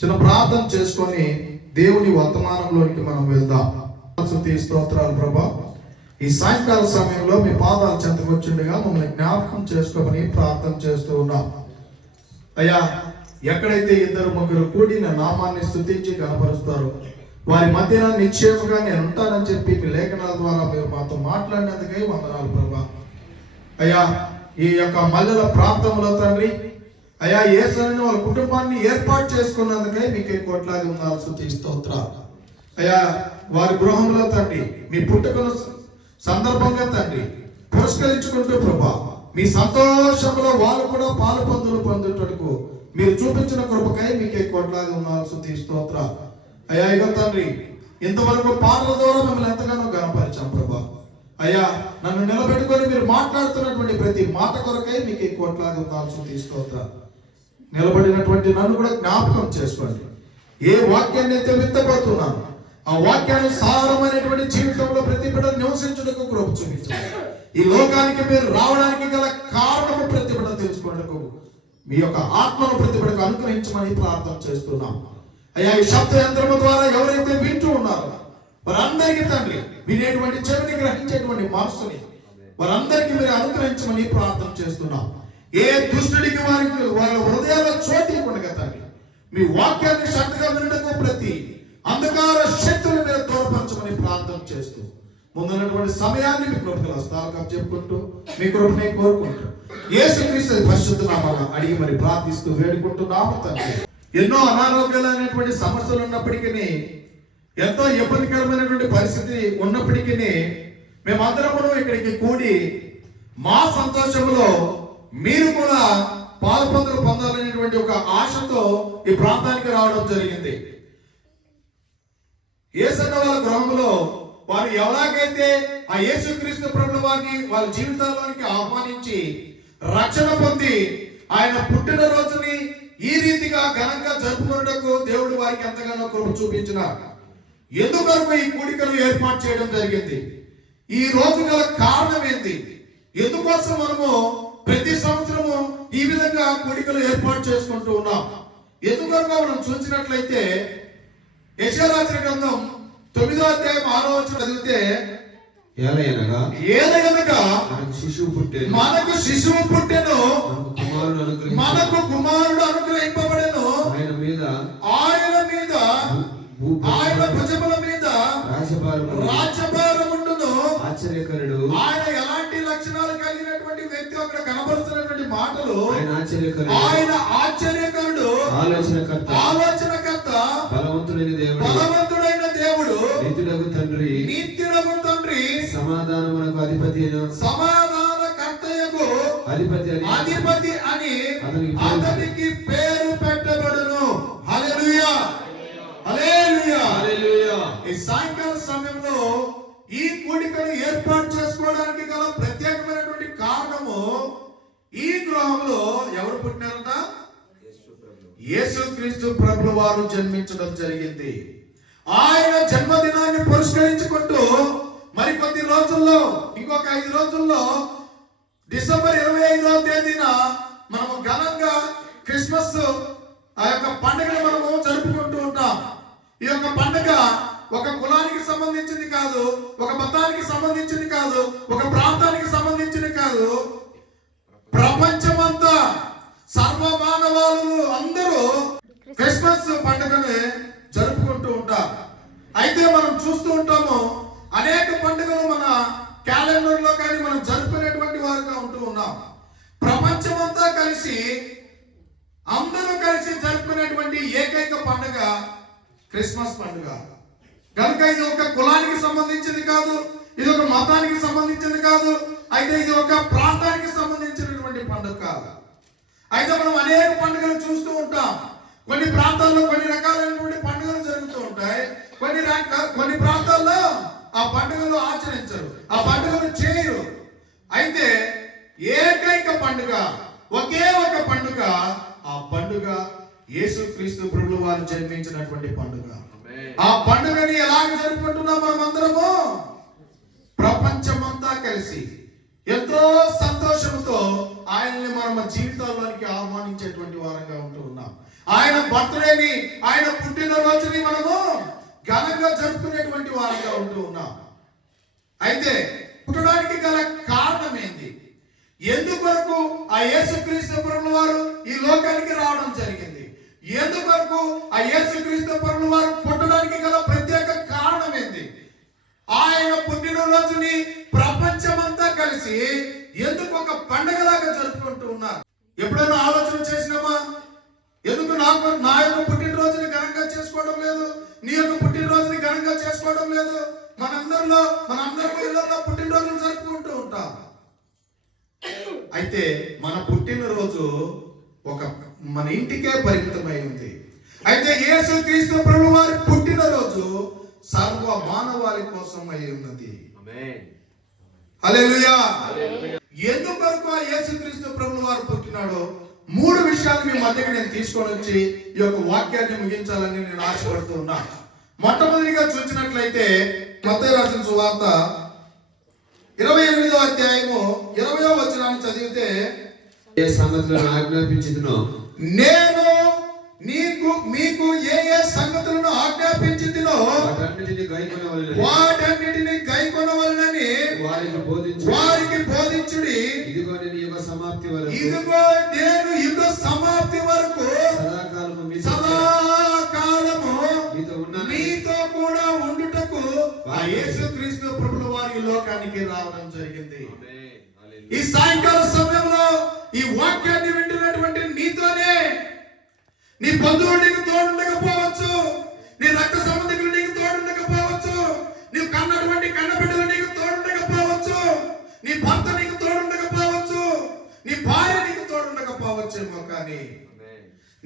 చిన్న ప్రార్థన చేసుకొని దేవుని వర్తమానంలోనికి మనం వెళ్దాం. స్తోత్రాలు ప్రభా. ఈ సాయంకాల సమయంలో మీ పాదాలు చెంతకొచ్చిండగా మమ్మల్ని జ్ఞాపకం చేసుకోమని ప్రార్థన చేస్తూ ఉన్నాం. అయ్యా ఎక్కడైతే ఇద్దరు ముగ్గురు కూడి నా నామాన్ని స్థుతించి కనపరుస్తారు వారి మధ్యన నిక్షేపంగా నేను ఉంటానని చెప్పి మీ లేఖనాల ద్వారా మీరు మాతో మాట్లాడినందుకే వందనాలు ప్రభా. అయ్యా ఈ యొక్క మల్లెల ప్రాంతంలో తండ్రి అయ్యా ఏసని వాళ్ళ కుటుంబాన్ని ఏర్పాటు చేసుకున్నందుకే మీకు కోట్లాది ఉండాలి స్తుతి స్తోత్రాలు. అయ్యా వారి గృహంలో తండ్రి మీ పుట్టుకను సందర్భంగా తండ్రి పురస్కరించుకుంటూ ప్రభా మీ సంతోషంలో వాళ్ళు కూడా పాలు పందులు పొందుటకు మీరు చూపించిన కృపకై మీకే కోట్లాది ఉన్నారు స్తుతి స్తోత్ర అయ్యా ఇగో తండ్రి ఇంతవరకు పాటల ద్వారా మిమ్మల్ని ఎంతగానో గనపరిచాం ప్రభా. అయ్యా నన్ను నిలబెట్టుకొని మీరు మాట్లాడుతున్నటువంటి ప్రతి మాట కొరకై మీకు కోట్లాది ఉండాల్సి తీసుకోవద్దా నిలబడినటువంటి నన్ను కూడా జ్ఞాపకం చేసుకోండి. ఏ వాక్యాన్ని అయితే విత్తబోతున్నాను ఆ వాక్యాన్ని సారమైనటువంటి జీవితంలో ప్రతి బిడ్డ నివసించుటకు కృప చూపించండి. ఈ లోకానికి మీరు రావడానికి గల కారణము ప్రతి బిడ్డ తెలుసుకోవడానికి మీ యొక్క ఆత్మను ప్రతి బిడ్డకు అనుగ్రహించమని ప్రార్థన చేస్తున్నాం. అయ్యా ఈ శబ్ద యంత్రము ద్వారా ఎవరైతే వింటూ ఉన్నారో వారందరికీ తండ్రి వినేటువంటి చెవిని గ్రహించేటువంటి మనసుని వారందరికీ మీరు అనుగ్రహించమని ప్రార్థన చేస్తున్నాం. ఏ దుష్టుడికి వారికి వాళ్ళ హృదయాల్లో చోటు ఇవ్వండి తండ్రి. మీ వాక్యాన్ని శ్రద్ధగా వినడకు ప్రతి అంధకార శక్తులు మీరు దూరపరచమని ప్రార్థన చేస్తూ ముందున్నటువంటి సమయాన్ని మీ కృపకు వస్తాను చెప్పుకుంటూ మీ కృపనే కోరుకుంటూ యేసుక్రీస్తు పరిశుద్ధ నామాల అడిగి మరి ప్రార్థిస్తూ వేడుకుంటున్నాము తండ్రి. ఎన్నో అనారోగ్యాలైనటువంటి సమస్యలు ఉన్నప్పటికీ ఎంతో ఇబ్బందికరమైనటువంటి పరిస్థితి ఉన్నప్పటికీ కూడా ఇక్కడికి కూడి మా సంతోషంలో మీరు కూడా పాల్పందులు పొందాలనేటువంటి ఒక ఆశతో ఈ ప్రాంతానికి రావడం జరిగింది. ఏసన్న వాళ్ళ గ్రామంలో వారు ఎవరాకైతే ఆ యేసుక్రీస్తు ప్రభుల వారిని వాళ్ళ జీవితాల్లోనికి ఆహ్వానించి రక్షణ పొంది ఆయన పుట్టిన రోజుని ఈ రీతిగా ఘనంగా జరుపుకున్నటకు దేవుడు వారికి ఎంతగానో కృప చూపించిన ఎందుకొరకు ఈ కూడికను ఏర్పాటు చేయడం జరిగింది? ఈ రోజు గల కారణం ఏంటి ఎందుకోసం మనము ప్రతి సంవత్సరము ఈ విధంగా కూడికలు ఏర్పాటు చేసుకుంటూ ఉన్నాం. ఎందుకొరకు మనం చూసినట్లయితే యశరాత్రి గ్రంథం తొమ్మిదో అధ్యాయం ఆరో వచ్చిన చదివితే శిశువు పుట్టేను. మనకు శిశువు పుట్టెను. మనకు కుమారుడు అనుగ్రహింపబడెను. ఆయన మీద ఆయన మీద ఆయన భుజముల మీద రాజభారము రాజ్యభారముండును. ఆశ్చర్యకరుడు. ఆయన మాటలు ఆయన ఆశ్చర్యకరుడు. ఆయన ఆశ్చర్యకరుడు. ఆలోచనకర్త. ఆలోచనకర్త. బలవంతుడైన దేవుడు. బలవంతుడైన దేవుడు. నిత్యుడగు తండ్రి. నిత్యుడగు తండ్రి. సమాధానమునకు అధిపతి సమాధాన కర్తయ్యకు అధిపతి అధిపతి అని అతనికి పేరు పెట్టబడును. హల్లెలూయా. హల్లెలూయా. హల్లెలూయా. ఈ సాయంకాల సమయంలో ఈ కూడికను ఏర్పాటు చేసుకోవడానికి గల ప్రత్యేకమైనటువంటి కారణము ఈ గృహంలో ఎవరు పుట్టినారంట? యేసుక్రీస్తు ప్రభుల వారు జన్మించడం జరిగింది. ఆయన జన్మదినాన్ని పురస్కరించుకుంటూ మరికొద్ది రోజుల్లో ఇంకొక ఐదు రోజుల్లో డిసెంబర్ ఇరవై ఐదవ తేదీన మనము ఘనంగా క్రిస్మస్ ఆ యొక్క పండుగను మనము జరుపుకుంటూ ఉంటాం. ఈ యొక్క పండుగ ఒక కులానికి సంబంధించింది కాదు ఒక మతానికి సంబంధించింది కాదు ఒక ప్రాంతానికి సంబంధించింది కాదు ప్రపంచమంతా సర్వ మానవాళులు అందరూ క్రిస్మస్ పండుగని జరుపుకుంటూ ఉంటారు. అయితే మనం చూస్తూ ఉంటాము అనేక పండుగలు మన క్యాలెండర్లో కానీ మనం జరుపుకునేటువంటి వారుగా ఉంటూ ఉన్నాం. ప్రపంచమంతా కలిసి అందరూ కలిసి జరుపుకునేటువంటి ఏకైక పండుగ క్రిస్మస్ పండుగ. కనుక ఇది ఒక కులానికి సంబంధించింది కాదు ఇది ఒక మతానికి సంబంధించింది కాదు అయితే ఇది ఒక సంబంధించినటువంటి పండుగ కాదు. అయితే మనం అనేక పండుగలు చూస్తూ ఉంటాం. కొన్ని ప్రాంతాల్లో కొన్ని రకాలైనటువంటి పండుగలు జరుగుతూ ఉంటాయి. కొన్ని కొన్ని ప్రాంతాల్లో ఆ పండుగలు ఆచరించరు ఆ పండుగలు చేయరు. అయితే ఏకైక పండుగ ఒకే ఒక పండుగ ఆ పండుగ యేసుక్రీస్తు ప్రభులు వారు జన్మించినటువంటి పండుగ. ఆ పండుగని ఎలాగ జరుపుకుంటున్నాం మనం అందరము ప్రపంచమంతా కలిసి. ఎంతో సంతోషంతో ఆయన్ని మనం మన జీవితాల్లోనికి ఆహ్వానించేటువంటి వారంగా ఉంటూ ఉన్నాం. ఆయన బర్త్డేని ఆయన పుట్టినరోజుని మనము ఘనంగా జరుపుకునేటువంటి వారంగా ఉంటూ ఉన్నాం. అయితే పుట్టడానికి గల కారణం ఏంటి ఎందుకొరకు ఆ యేసుక్రీస్తు ప్రభుల వారు ఈ లోకానికి రావడం జరిగింది? ఎందుకొరకు ఆ యేసుక్రీస్తు ప్రభుల వారు పుట్టడానికి గల ప్రత్యేక ఆయన పుట్టినరోజుని ప్రపంచమంతా కలిసి ఎందుకు ఒక పండగలాగా జరుపుకుంటూ ఉన్నారు? ఎప్పుడైనా ఆలోచన చేసినామా? ఎందుకు నాకు నా యొక్క పుట్టినరోజుని ఘనంగా చేసుకోవడం లేదు? నీ యొక్క పుట్టినరోజుని ఘనంగా చేసుకోవడం లేదు? మనందరిలో మనందరిలో ఇళ్ళలో పుట్టినరోజులు జరుపుకుంటూ ఉంటాం. అయితే మన పుట్టినరోజు ఒక మన ఇంటికే పరిమితమై ఉంది. అయితే యేసు క్రీస్తు ప్రభు వారి పుట్టినరోజు సర్వ మానవాళి కోసం అయి ఉన్నది. హల్లెలూయా ఎందుకొరకు ఆ యేసుక్రీస్తు ప్రభుల వారు పుట్టినాడో మూడు విషయాలు మీ మధ్యకి నేను తీసుకొని వచ్చి ఈ యొక్క వాక్యాన్ని ముగించాలని నేను ఆశపడుతూ ఉన్నా. మొట్టమొదటిగా చూసినట్లయితే మత్తయి రాసిన సువార్త ఇరవై ఎనిమిదో అధ్యాయము ఇరవయో వచనాన్ని చదివితే ఏ సంగతులను ఆజ్ఞాపించుదునో నేను నీకు మీకు ఏ ఏ సంగతులను గైకొనవలెనని వాటన్నిటిని గైకొనవలనని వారికి బోధించు వారికి బోధించుడి. ఇదిగో నేను యుగ సమాప్తి వరకు ఇదిగో నేను యుగ సమాప్తి వరకు సదాకాలము సదాకాలము మీతో ఉన్నాను మీతో కూడా ఉండుటకు ఆ యేసుక్రీస్తు ప్రభుల వారి లోకానికి రావడం జరిగింది. ఈ సాయంకాల సమయంలో ఈ వాక్యాన్ని వింటున్నటువంటి నీతోనే నీ బంధువులు నీకు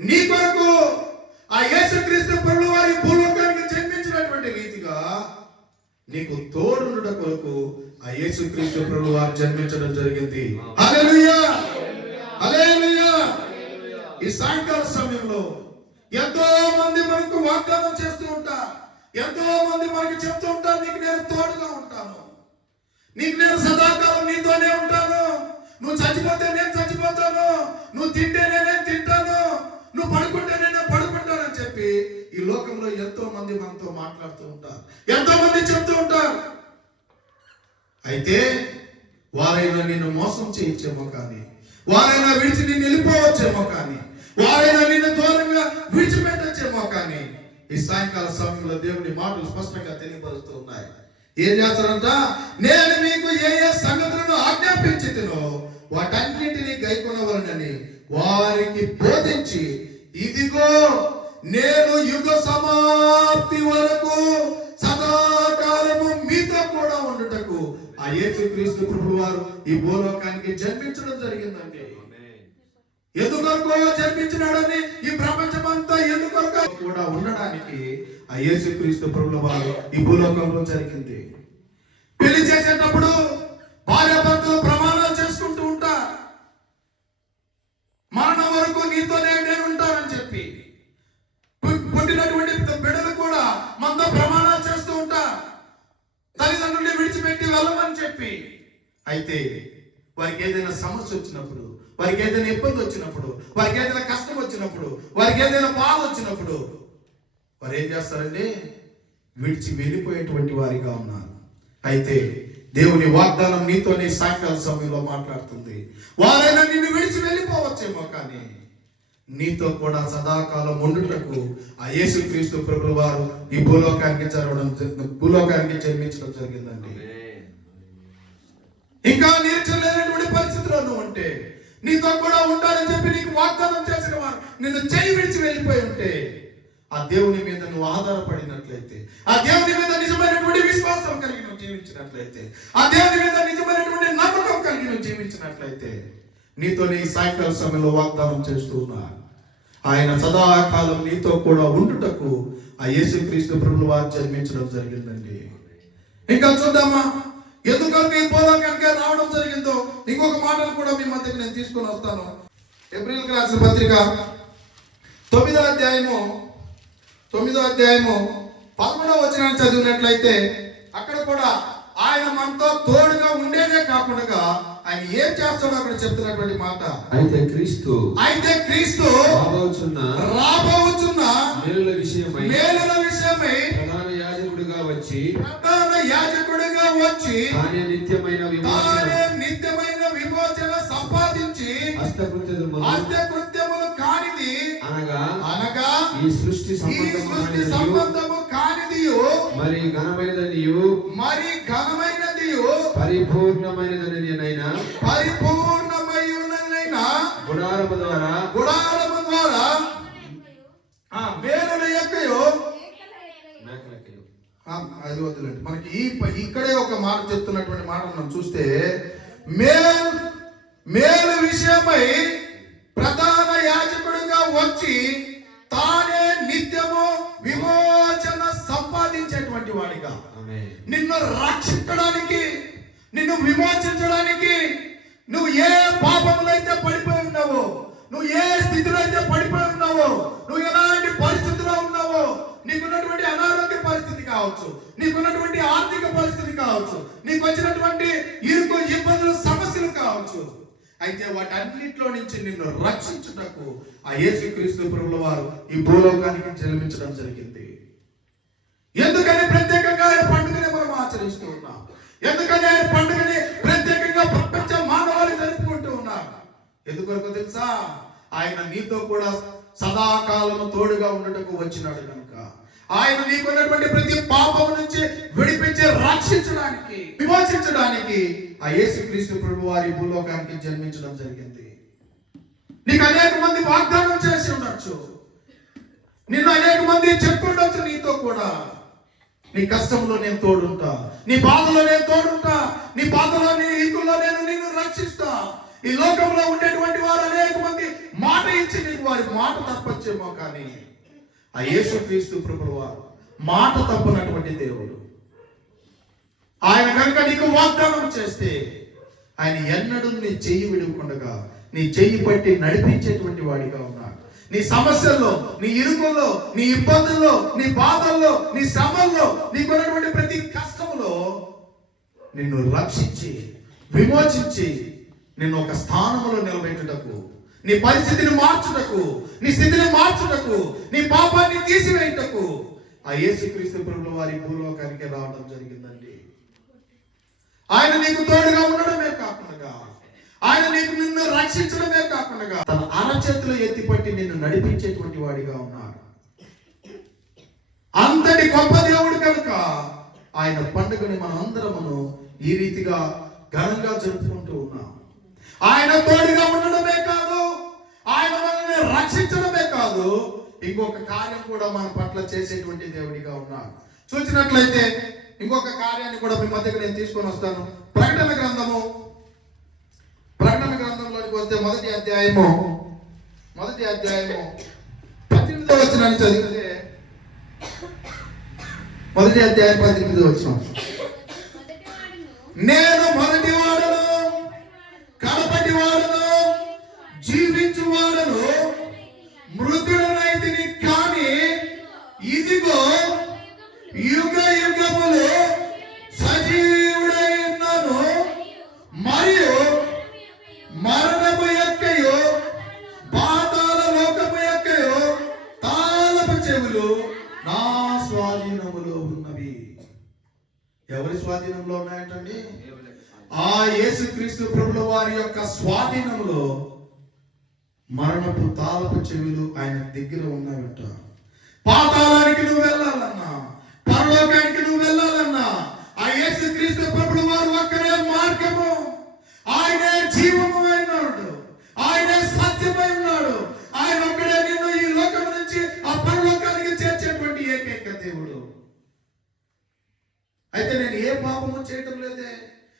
నీ కొరకు ఆ యేసుక్రీస్తు ప్రభు వారి భూలోకానికి జన్మించినటువంటి రీతిగా నీకు తోడుండుట కొరకు ఆ యేసుక్రీస్తు ప్రభు వారు జన్మించడం జరిగింది. ఈ సాయంకాల సమయంలో ఎంతో మంది మనకు వాగ్దానం చేస్తూ ఉంటారు. ఎంతో మంది మనకి చెప్తూ ఉంటారు నీకు నేను తోడుగా ఉంటాను. నీకు నేను సదాకాలం నీతోనే ఉంటాను. నువ్వు చచ్చిపోతే నేను చచ్చిపోతాను. నువ్వు తింటే నేనే తింటాను. నువ్వు పడుకుంటే పడుకుంటానని చెప్పి ఈ లోకంలో ఎంతో మంది మనతో మాట్లాడుతూ ఉంటారు. ఎంతో మంది చెప్తూ ఉంటారు. అయితే వారైనా నిన్ను మోసం చేయించేమో కానీ వారైనా విడిచి నిన్ను వెళ్ళిపోవచ్చేమో కానీ వారైనా నిన్ను దూరంగా విడిచిపెట్టచ్చేమో కానీ ఈ సాయంకాల సమయంలో దేవుని మాటలు స్పష్టంగా తెలియపరుస్తూ ఉన్నాయి. ఏం చేస్తారంట? నేను మీకు ఏ ఏ సంగతులను ఆజ్ఞాపించితినో వాటన్నింటినీ గైకొనవలనని వారికి బోధించి ఇదిగో నేను యుగ సమాప్తి వరకు సదాకాలము మీతో కూడా ఉండుటకు ఆ యేసుక్రీస్తు ప్రభు వారు ఈ భూలోకానికి జన్మించడం జరిగిందండి. ఎందుకొరకు జన్మించినాడని ఈ ప్రపంచమంతా ఎందుకొరకు కూడా ఉండడానికి ఆ యేసుక్రీస్తు ప్రభుల వారు ఈ భూలోకంలో జరిగింది. పెళ్ళి చేసేటప్పుడు అయితే వారికి ఏదైనా సమస్య వచ్చినప్పుడు వారికి ఏదైనా ఇబ్బంది వచ్చినప్పుడు వారికి ఏదైనా కష్టం వచ్చినప్పుడు వారికి ఏదైనా బాధ వచ్చినప్పుడు వారు ఏం చేస్తారండి? విడిచి వెళ్ళిపోయేటువంటి వారిగా ఉన్నారు. అయితే దేవుని వాగ్దానం నీతోనే సాయంకాల సమయంలో మాట్లాడుతుంది. వారైనా నిన్ను విడిచి వెళ్ళిపోవచ్చేమో కానీ నీతో కూడా సదాకాలం ఉండుటకు ఆ యేసుక్రీస్తు ప్రభుల వారు ఈ భూలోకానికి చదవడం జరిగింది భూలోకానికి జన్మించడం జరిగిందండి. ఇంకా నేర్చలేనటువంటి పరిస్థితిలో నువ్వు ఉంటే నీతో కూడా ఉండాలని చెప్పి నీకు వాగ్దానం చేసిన వారు నిన్ను చేయి విడిచి వెళ్ళిపోయి ఉంటే ఆ దేవుని మీద నువ్వు ఆధారపడినట్లయితే ఆ దేవుని మీద నిజమైనటువంటి విశ్వాసం కలిగి నువ్వు జీవించినట్లయితే ఆ దేవుని మీద నిజమైనటువంటి నమ్మకం కలిగి నువ్వు జీవించినట్లయితే నీతో నీ సాయంకాల సమయంలో వాగ్దానం చేస్తూ ఉన్నా ఆయన సదాకాలం నీతో కూడా ఉండుటకు ఆ యేసుక్రీస్తు ప్రభులు వారు జన్మించడం జరిగిందండి. ఇంకా చూద్దామా? ఎందుకంటే ఈ భూలోకానికి రావడం జరిగిందో ఇంకొక మాటను కూడా మీ మధ్యకి నేను తీసుకొని వస్తాను. ఏప్రిల్ రాసిన పత్రిక తొమ్మిదో అధ్యాయము తొమ్మిదో అధ్యాయము పదమూడవ వచనాన్ని చదివినట్లయితే అక్కడ కూడా ఆయన మనతో తోడుగా ఉండేదే కాకుండా ఆయన ఏం చేస్తాడో అక్కడ చెప్తున్నటువంటి మాట. అయితే క్రీస్తు అయితే క్రీస్తు రాబోచున్న రాబోతున్న మేలుల విషయమై మేలుల విషయమై ప్రధాన యాజకుడిగా వచ్చి ప్రధాన యాజకుడిగా వచ్చి తానే నిత్యమైన విమోచన నిత్యమైన విమోచన సంపాదించి హస్తకృత్యములు హస్తకృత్యములు కానిది అనగా అనగా ఈ సృష్టి ఈ సంబంధము సృష్టి కానిదియు, సంబంధము కానిదియు. మరి ఘనమైనదియు. మరి ఘనమైనదియు. పరిపూర్ణమైనదనైనా పరిపూర్ణమై ఉన్నదైనా గుడారము ద్వారా గుడారము ద్వారా ఆ. ఆ, అది వద్దులేండి మనకి ఈ ఇక్కడే ఒక మాట చెప్తున్నటువంటి మాట మనం చూస్తే మేల్ మేలు విషయమై ప్రధాన యాజకుడిగా వచ్చి తానే నిత్యము విమోచన సంపాదించేటువంటి వాడిగా. నిన్ను రక్షించడానికి నిన్ను విమోచించడానికి నువ్వు ఏ పాపములో అయితే పడిపోయి ఉన్నావో నువ్వు ఏ స్థితిలో అయితే పడిపోయి ఉన్నావో నువ్వు ఎలాంటి పరిస్థితిలో ఉన్నావో నీకున్నటువంటి అనారోగ్య పరిస్థితి కావచ్చు. నీకున్నటువంటి ఆర్థిక పరిస్థితి కావచ్చు. నీకు వచ్చినటువంటి ఇరుకు ఇబ్బందులు సమస్యలు కావచ్చు. అయితే వాటన్నిటిలో నుంచి నిన్ను రక్షించుటకు ఆ యేసుక్రీస్తు ప్రభుల వారు ఈ భూలోకానికి జన్మించడం జరిగింది. ఎందుకని ప్రత్యేకంగా ఆయన పండుగని మనం ఆచరిస్తూ ఉన్నాం? ఎందుకని ఆయన పండుగని ప్రత్యేకంగా ప్రపంచ మానవాళి జరుపుకుంటూ ఉన్నాం? ఎందుకొరకు తెలుసా? ఆయన నీతో కూడా సదాకాలము తోడుగా ఉండటకు వచ్చినాడు కనుక ఆయన నీకున్నటువంటి ప్రతి పాపం నుంచి విడిపించి రక్షించడానికి విమోచించడానికి ఆ యేసుక్రీస్తు ప్రభు వారి భూలోకానికి జన్మించడం జరిగింది. నీకు అనేక మంది వాగ్దానం చేసి ఉండొచ్చు. నిన్ను అనేక మంది చెప్పుండొచ్చు నీతో కూడా. నీ కష్టంలో నేను తోడుంటా. నీ బాధలో నేను తోడుంటా. నీ బాధలో నీ ఇరుకుల్లో నేను నిన్ను రక్షిస్తా. ఈ లోకంలో ఉండేటువంటి వారు అనేక మంది మాట ఇచ్చి నీకు వారి మాట తప్పచ్చేమో కానీ ఆ యేసు క్రీస్తు ప్రభుడు వారు మాట తప్పనటువంటి దేవుడు. ఆయన కనుక నీకు వాగ్దానం చేస్తే ఆయన ఎన్నడూ నీ చెయ్యి విడవకుండా నీ చెయ్యి పట్టి నడిపించేటువంటి వాడిగా ఉన్నాడు. నీ సమస్యల్లో నీ ఇరుకుల్లో నీ ఇబ్బందుల్లో నీ బాధల్లో నీ శ్రమల్లో నీకున్నటువంటి ప్రతి కష్టంలో నిన్ను రక్షించి విమోచించి నిన్ను ఒక స్థానంలో నిలబెట్టుటకు నీ పరిస్థితిని మార్చుటకు నీ స్థితిని మార్చుటకు నీ పాపాన్ని తీసివేయటకు. ఆ యేసుక్రీస్తు ప్రభుల వారి భూలోకానికి రావడం జరిగిందండి. ఆయన నీకు తోడుగా ఉండడమే కాకుండా ఆయన నీకు నిన్ను రక్షించడమే కాకుండా తన అరచేతులు ఎత్తిపట్టి నిన్ను నడిపించేటువంటి వాడిగా ఉన్నాడు. అంతటి గొప్ప దేవుడు కనుక ఆయన పండుగని మనం అందరమును ఈ రీతిగా ఘనంగా జరుపుకుంటూ ఉన్నాం. ఆయన తోడుగా ఉండడమే కాదు ఆయన మనల్ని రక్షించడమే కాదు ఇంకొక కార్యం కూడా మన పట్ల చేసేటువంటి దేవుడిగా ఉన్నాడు. చూసినట్లయితే ఇంకొక కార్యాన్ని కూడా మీ మధ్యకు నేను తీసుకొని వస్తాను. ప్రకటన గ్రంథము ప్రకటన గ్రంథంలోనికి వస్తే మొదటి అధ్యాయము మొదటి అధ్యాయము పద్దెనిమిదో వచ్చిన చదివితే మొదటి అధ్యాయం పద్దెనిమిది వచ్చిన నేను మొదటి ఇదిగో యుగ యుగములు సజీవుడై ఉన్నాను. మరియు మరణము యొక్కయు పాతాల లోకము యొక్కయు తాళపు చెవులు నా స్వాధీనములో ఉన్నవి. ఎవరి స్వాధీనంలో ఉన్నాయంటండి? ఆ యేసుక్రీస్తు ప్రభుల వారి యొక్క స్వాధీనములో మరణపు తాళపు చెవులు ఆయన దగ్గర ఉన్నాయట పాతాళానికి నువ్వు వెళ్ళాలన్నా పరలోకానికి నువ్వు వెళ్ళాలన్నా ఆ యేసుక్రీస్తు ప్రభుడు వారు ఒక్కరే మార్గము. ఆయనే జీవము అయినాడు ఆయనే సత్యమై ఉన్నాడు. ఆయన ఒక్కడే నిన్ను ఈ లోకం నుంచి ఆ పరలోకానికి చేర్చేటువంటి ఏకైక దేవుడు. అయితే నేను ఏ పాపము చేయటం లేదే.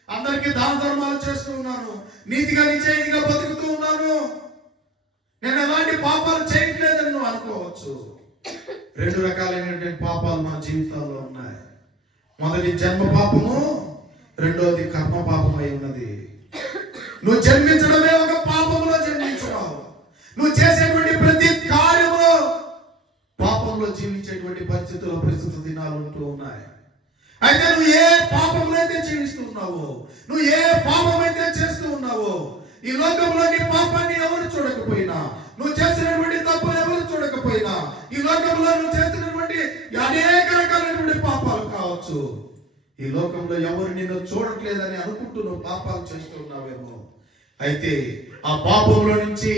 అందరికీ దాన ధర్మాలు చేస్తూ ఉన్నాను. నీతిగా నిజాయితీగా బతుకుతూ ఉన్నాను. నేను ఎలాంటి పాపాలు చేయట్లేదని నువ్వు అనుకోవచ్చు. రెండు రకాలైనటువంటి పాపాలు మన జీవితాల్లో ఉన్నాయి. మొదటి జన్మ పాపము రెండోది కర్మ పాపం అయి ఉన్నది. నువ్వు జన్మించడమే ఒక పాపంలో జన్మించినావు. నువ్వు చేసేటువంటి ప్రతి కార్యంలో పాపంలో జీవించేటువంటి పరిస్థితులు ప్రస్తుత దినాలు ఉంటూ ఉన్నాయి. అయితే నువ్వు ఏ పాపంలో అయితే జీవిస్తున్నావో నువ్వు ఏ పాపం అయితే చేస్తూ ఉన్నావో ఈ లోకంలోని పాపాన్ని ఎవరు చూడకపోయినా నువ్వు చేసినటువంటి తప్పు ఎవరు చూడకపోయినా ఈ లోకంలో నువ్వు చేసినటువంటి అనేక రకాలైనటువంటి పాపాలు కావచ్చు. ఈ లోకంలో ఎవరు నిన్ను చూడట్లేదని అనుకుంటూ నువ్వు పాపాలు చేస్తున్నావేమో అయితే ఆ పాపంలో నుంచి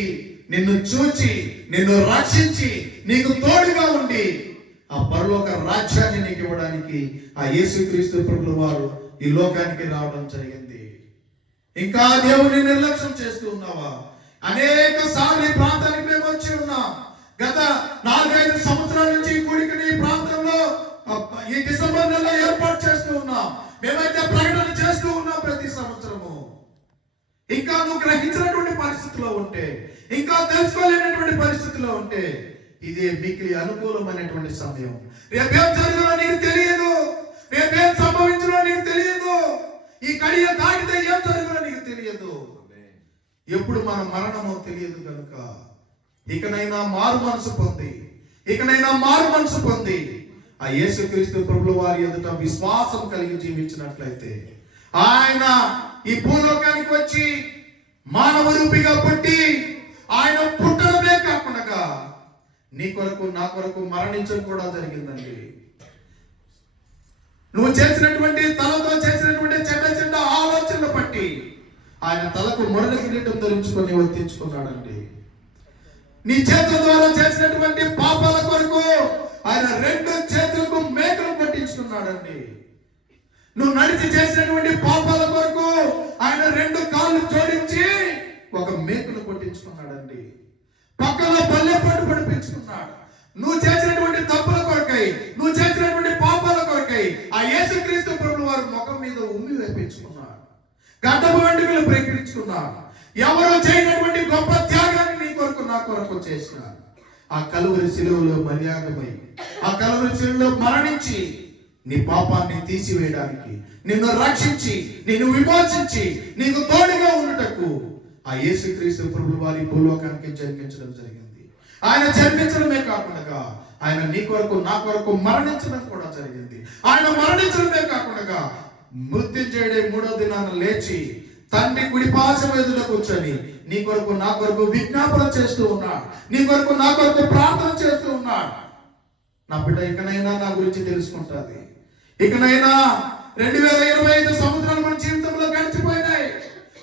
నిన్ను చూచి నిన్ను రక్షించి నీకు తోడుగా ఉండి ఆ పరలోక రాజ్యాన్ని నీకు ఇవ్వడానికి ఆ యేసుక్రీస్తు ప్రభులు వారు ఈ లోకానికి రావడం జరిగింది. ఇంకా దేవుని నిర్లక్ష్యం చేస్తూ ఉన్నావా? అనేక సార్లు ఈ ప్రాంతానికి మేము వచ్చి ఉన్నాం. గత నాలుగైదు సంవత్సరాల నుంచి ఈ కూడికని ఈ ప్రాంతంలో ఈ డిసెంబర్ నెల ఏర్పాటు చేస్తూ ఉన్నాం. మేమైతే ప్రకటన చేస్తూ ఉన్నాం ప్రతి సంవత్సరము. ఇంకా నువ్వు గ్రహించినటువంటి పరిస్థితిలో ఉంటే ఇంకా తెలుసుకోలేనటువంటి పరిస్థితిలో ఉంటే ఇది మీకు అనుకూలమైనటువంటి సమయం. రేపేం జరుగునో నీకు తెలియదు. రేపేం సంభవించునో నీకు తెలియదు. ఈ కడియ దాటితే ఏం జరుగునో నీకు తెలియదు. ఎప్పుడు మన మరణమో తెలియదు కనుక. ఇకనైనా మారు మనసు పొంది. ఇకనైనా మారు మనసు పొంది. ఆ యేసుక్రీస్తు ప్రభుల వారి ఎదుట విశ్వాసం కలిగి జీవించినట్లయితే ఆయన ఈ భూలోకానికి వచ్చి మానవ రూపిగా పుట్టి ఆయన పుట్టడమే కాకుండా నీ కొరకు నా కొరకు మరణించడం కూడా జరిగిందండి. నువ్వు చేసినటువంటి ఆయన తలకు మురళి కిరీటం ధరించుకొని వర్తించుకున్నాడండి నీ చేతుల ద్వారా చేసినటువంటి పాపాల కొరకు ఆయన రెండు చేతులకు మేకలు పట్టించుకున్నాడండి నువ్వు నడిచి చేసినటువంటి పాపాల కొరకు ఆయన రెండు కాళ్ళు జోడించి ఒక మేకను కొట్టించుకున్నాడండి. పక్కన పల్లె పట్టు పడిపించుకున్నాడు. నువ్వు చేసినటువంటి తప్పుల కొరకై నువ్వు చేసినటువంటి పాపాల కొరకై ఆ యేసుక్రీస్తు ప్రభు వారి ముఖం మీద ఉమ్మి వేపించుకున్నాడు. గతము వెంట వీళ్ళు ప్రకటించుకున్నారు. ఎవరో చేయనటువంటి గొప్ప త్యాగాన్ని నీ కొరకు నా కొరకు చేసినారు. ఆ కలువరి శిలువలో మర్యాదమై ఆ కలువరి శిలువలో మరణించి నీ పాపాన్ని తీసివేయడానికి నిన్ను రక్షించి నిన్ను విమోచించి నీకు తోడుగా ఉండటకు ఆ యేసుక్రీస్తు ప్రభు వారి భూలోకానికి జన్మించడం జరిగింది. ఆయన జన్మించడమే కాకుండా ఆయన నీ కొరకు నా కొరకు మరణించడం కూడా జరిగింది. ఆయన మరణించడమే కాకుండా మృత్యుంజయుడే మూడో దినాన లేచి తండ్రి కుడిపాశం ఎదుట కూర్చొని నీ కొరకు నా కొరకు విజ్ఞాపన చేస్తూ ఉన్నాడు. నీ కొరకు నా కొరకు ప్రార్థన చేస్తూ ఉన్నాడు. నా బిడ్డ ఇకనైనా నా గురించి తెలుసుకుంటుంది. ఇకనైనా రెండు వేల ఇరవై ఐదు సంవత్సరాలు మన జీవితంలో గడిచిపోయినాయి.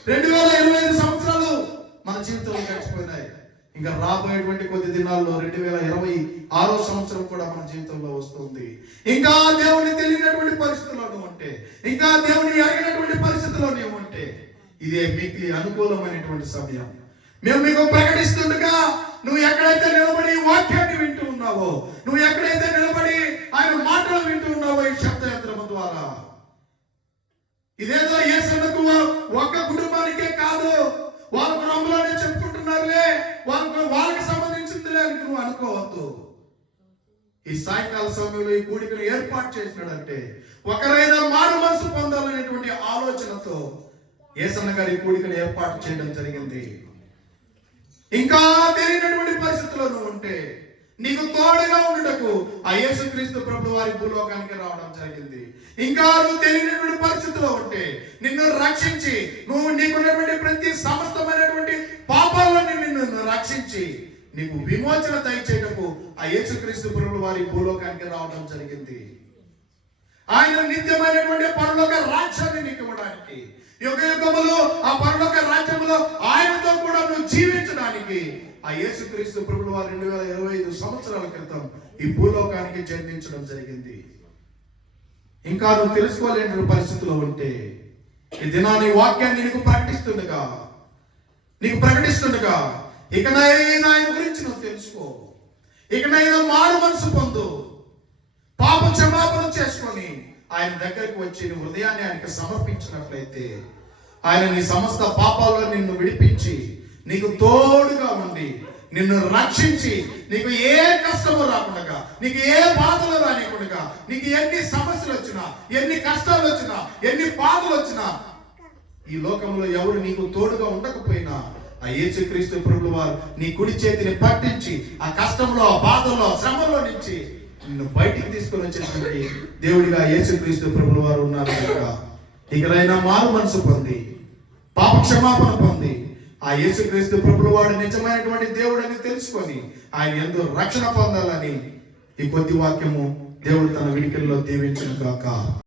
రెండు వేల ఇరవై ఐదు సంవత్సరాలు మన జీవితంలో గడిచిపోయినాయి. ఇంకా రాబోయేటువంటి కొద్ది దినాల్లో రెండు వేల ఇరవై ఆరో సంవత్సరం కూడా మన జీవితంలో వస్తుంది. ఇంకా దేవుని తెలియనటువంటి పరిస్థితుల్లో ఉంటే ఇంకా దేవుని అడిగినటువంటి పరిస్థితుల్లో నీవు ఉంటే ఇదే మీకు అనుకూలమైనటువంటి సమయం. మేము మీకు ప్రకటిస్తుండగా నువ్వు ఎక్కడైతే నిలబడి వాక్యాన్ని వింటూ ఉన్నావో నువ్వు ఎక్కడైతే నిలబడి ఆయన మాటలు వింటూ ఉన్నావో ఈ శబ్దయంత్రము ద్వారా. ఇదేదో ఏ సన్నకు ఒక్క కుటుంబానికే కాదు వాళ్ళ కుటుంబంలోనే చెప్పుకుంటున్నారులే. చేయడానికి నువ్వు అనుకోవద్దు. ఈ సాయంకాల సమయంలో ఈ కూడికను ఏర్పాటు చేసినాడంటే ఒకరైనా మారు మనసు పొందాలనేటువంటి ఆలోచనతో ఏసన్న గారి ఈ కూడికను ఏర్పాటు చేయడం జరిగింది. ఇంకా తెలియనటువంటి పరిస్థితుల్లో నువ్వు ఉంటే నీకు తోడుగా ఉండటకు ఆ యేసుక్రీస్తు ప్రభు వారి భూలోకానికి రావడం జరిగింది. ఇంకా నువ్వు తెలియనటువంటి పరిస్థితిలో ఉంటే నిన్ను రక్షించి నువ్వు నీకున్నటువంటి ప్రతి సమస్తమైనటువంటి పాపాలను నిన్ను రక్షించి నీకు విమోచన దయచేయటకు ఆ యేసుక్రీస్తు ప్రభు వారి భూలోకానికి రావడం జరిగింది. ఆయన నిత్యమైనటువంటి పరలోక రాజ్యాన్ని నీకు ఇవ్వడానికి యుగ యుగములో ఆ పరలోక రాజ్యములో ఆయనతో కూడా నువ్వు జీవించడానికి ఆ యేసుక్రీస్తు ప్రభులు వారు రెండు వేల ఇరవై ఐదు సంవత్సరాల క్రితం ఈ భూలోకానికి జన్మించడం జరిగింది. ఇంకా నువ్వు తెలుసుకోలేని పరిస్థితిలో ఉంటే ఈ దినాన్ని వాక్యాన్ని నీకు ప్రకటిస్తుండగా నీకు ప్రకటిస్తుండగా ఇకనైనా ఆయన గురించి నువ్వు తెలుసుకో. ఇకనైనా మారు మనసు పొందు. పాప క్షమాపణ చేసుకొని ఆయన దగ్గరికి వచ్చి నీ హృదయాన్ని ఆయనకి సమర్పించినట్లయితే ఆయన నీ సమస్త పాపాల్లో నిన్ను విడిపించి నీకు తోడుగా ఉండి నిన్ను రక్షించి నీకు ఏ కష్టము రాకుండా నీకు ఏ బాధలు రానికుండా నీకు ఎన్ని సమస్యలు వచ్చినా ఎన్ని కష్టాలు వచ్చినా ఎన్ని బాధలు వచ్చినా ఈ లోకంలో ఎవరు నీకు తోడుగా ఉండకపోయినా ఆ యేసుక్రీస్తు ప్రభువు వారు నీ కుడి చేతిని పట్టించి ఆ కష్టంలో ఆ బాధలో శ్రమలో నుంచి నిన్ను బయటికి తీసుకుని వచ్చినటువంటి దేవుడిగా యేసుక్రీస్తు ప్రభులు వారు ఉన్నారు కనుక. ఇకలైనా మారు మనసు పొంది పాపక్షమాపణ పొంది ఆ యేసుక్రీస్తు ప్రభుల వాడు నిజమైనటువంటి దేవుడని తెలుసుకొని ఆయన ఎందు రక్షణ పొందాలని ఈ కొద్ది వాక్యము దేవుడు తన విడికల్లో దీవించిన కాక